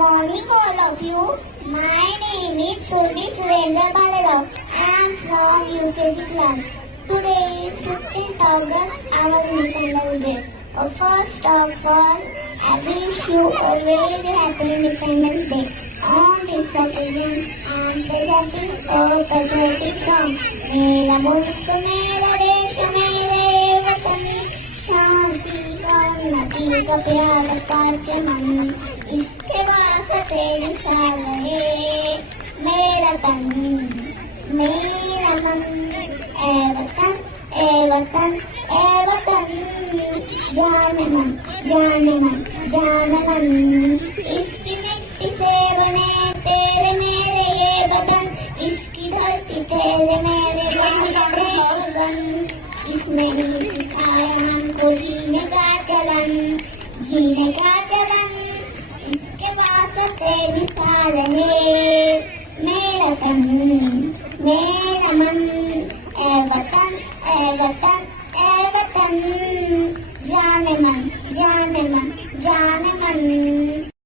morning all of you. My name is Sudhi Surendra Balarao. I am from UKG class. Today is 15th August, our Independence Day. First of all, I wish you a very happy Independence Day. On this occasion, I am presenting a patriotic song. मेरा मुल्क मेरा देश मेरे वतन शांति का उन्नति का प्यारा परचम इसके वास्ते निसार है मेरा तन मेरा मन ए वतन ए वतन ए वतन जान मन जान मन जान मन इसकी मिट्टी से बने तेरे मेरे ये बदन इसकी धरती तेरे मेरे बदन इसने ही सिखाया हमको जीने का चलन इसके वास्ते निसार है मेरा तन मेरा मन ए वतन ए वतन ए वतन जान मन जान मन जान मन